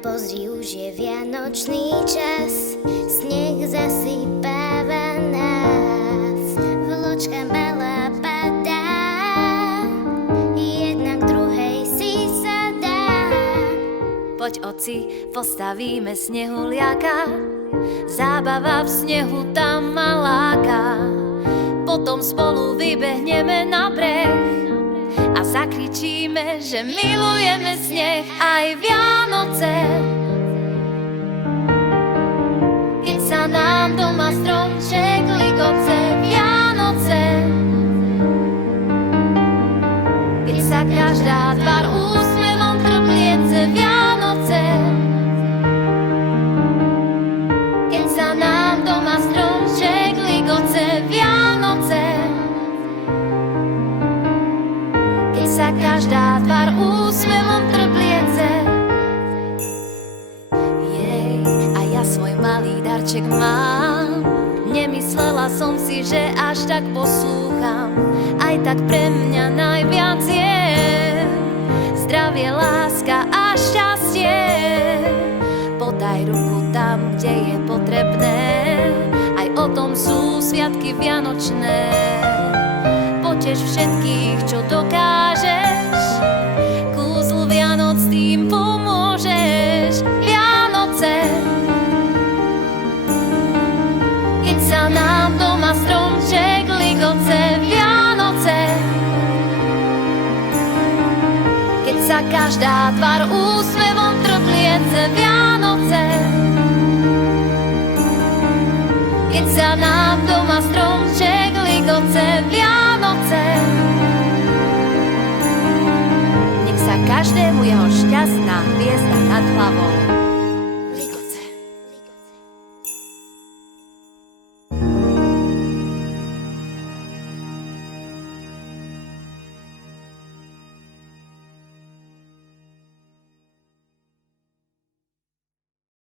Pozri, už je vianočný čas, sneh zasypáva nás. Vločka malá padá, jedna k druhej si sadá. Poď, oci, postavíme snehuliaka, zábava v snehu tam ma láka. Potom spolu vybehneme na breh a zakričíme, že milujeme sneh aj Vianoce. Keď sa nám doma stromček ligoce, Vianoce. Keď sa každá tvár úsmevom trbliece, Vianoce. Keď sa nám doma stromček ligoce, Vianoce. Keď sa každá tvár úsmevom trbliece. Jej, a ja svoj malý darček mám. Nemyslela som si, že až tak poslúcham. Aj tak pre mňa najviac je zdravie, láska a šťastie. Podaj ruku tam, kde je potrebné, aj o tom sú sviatky vianočné. Poteš všetkých, čo dokážeš, kúzlu Vianoc tým pomôžeš. Vianoce. Keď sa nám doma stromček ligoce, Vianoce. Keď sa každá tvár úsmevom trbliece, Vianoce. Keď sa nám doma stromček ligoce, Vianoce. Nech sa každému jeho šťastná hviezda nad hlavou